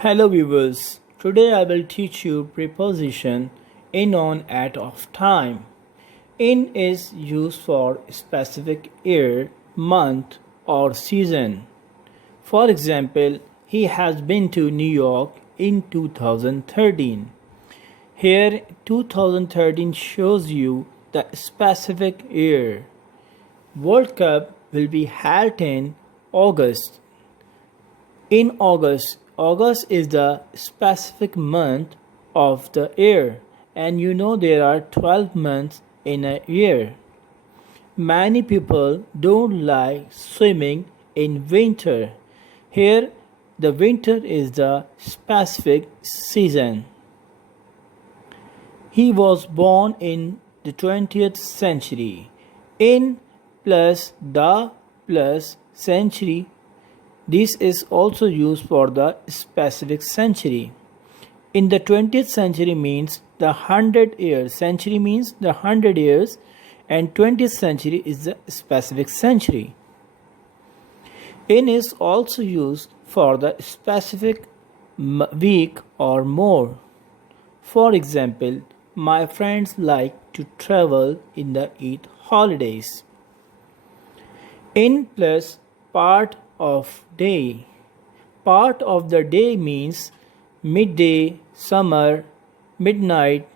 Hello viewers, today I will teach you preposition in, on, at of time. In is used for specific year, month or season. For example, he has been to New York in 2013. Here 2013 shows you the specific year. World Cup will be held in August. In August, August is the specific month of the year, and you know there are 12 months in a year. Many people don't like swimming in winter. Here, the winter is the specific season. He was born in the 20th century. In plus the plus century, this is also used for the specific century. In the 20th century means the 100 years. Century means the 100 years, and 20th century is the specific century. In is also used for the specific week or more. For example, my friends like to travel in the Eid holidays. In plus part of day. Part of the day means midday, summer, midnight,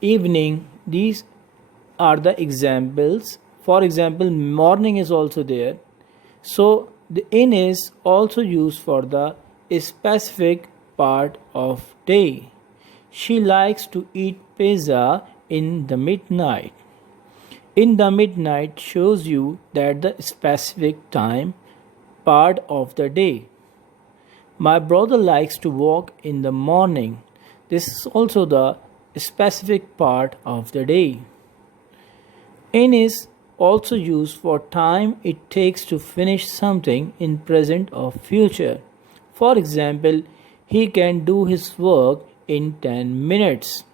evening. These are the examples. For example, morning is also there. So the in is also used for the specific part of day. She likes to eat pizza in the midnight. In the midnight shows you that the specific time part of the day. My brother likes to walk in the morning. This is also the specific part of the day. In is also used for time it takes to finish something in present or future. For example, he can do his work in 10 minutes.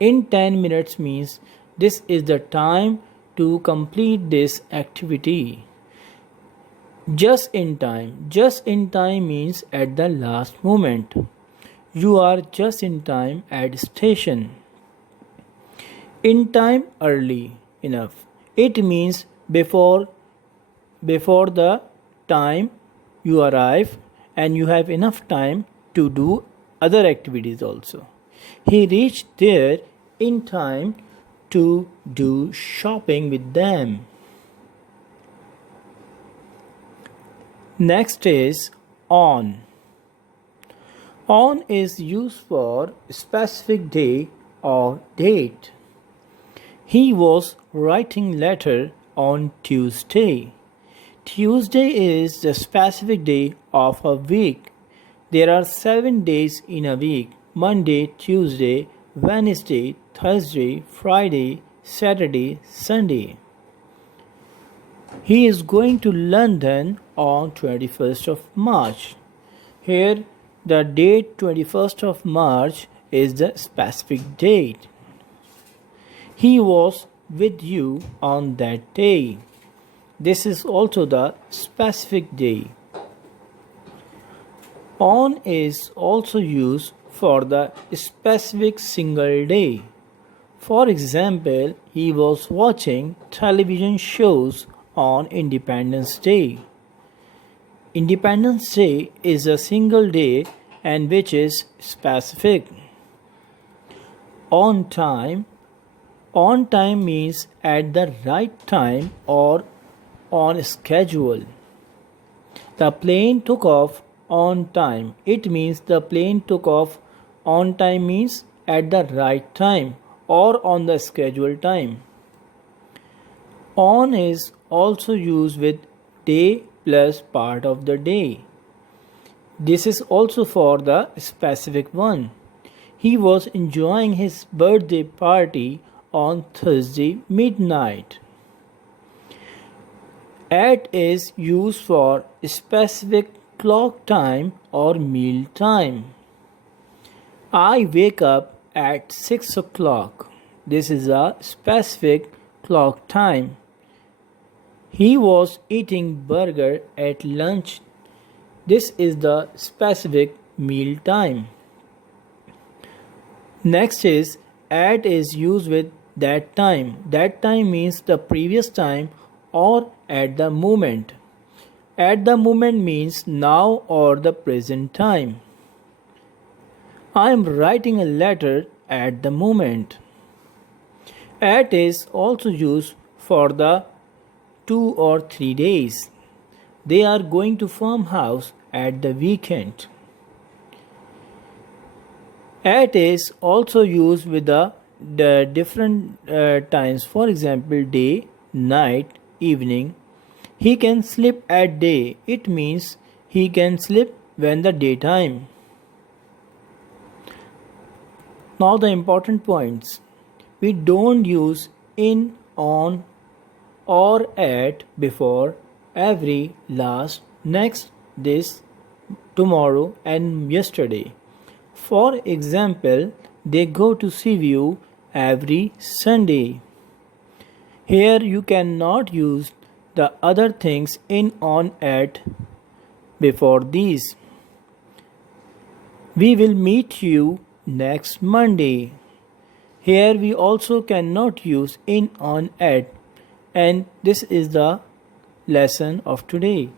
In 10 minutes means this is the time to complete this activity. Just in time. Just in time means at the last moment. You are just in time at station. In time, early enough. It means before the time you arrive, and you have enough time to do other activities also. He reached there in time to do shopping with them. Next is on. On is used for specific day or date. He was writing letter on Tuesday. Tuesday is the specific day of a week. There are 7 days in a week: Monday, Tuesday, Wednesday, Thursday, Friday, Saturday, Sunday. He is going to London on 21st of March. Here the date 21st of March is the specific date. He was with you on that day. This is also the specific day. On is also used for the specific single day. For example, he was watching television shows on Independence Day. Independence Day is a single day and which is specific. On time. On time means at the right time or on schedule. The plane took off on time. It means the plane took off on time means at the right time or on the scheduled time. On is also used with day plus part of the day. This is also for the specific one. He was enjoying his birthday party on Thursday midnight. At is used for specific clock time or meal time. I wake up at 6 o'clock. This is a specific clock time. He was eating burger at lunch. This is the specific meal time. Next is at is used with that time. That time means the previous time or at the moment. At the moment means now or the present time. I am writing a letter at the moment. At is also used for the 2 or 3 days. They are going to farmhouse at the weekend. At is also used with the different times. For example, day, night, evening. He can sleep at day. It means he can sleep when the daytime. Now the important points. We don't use in, on, or at before, every, last, next, this, tomorrow, and yesterday. For example, they go to see you every Sunday. Here you cannot use the other things in, on, at before these. We will meet you next Monday. Here we also cannot use in, on, at, and this is the lesson of today.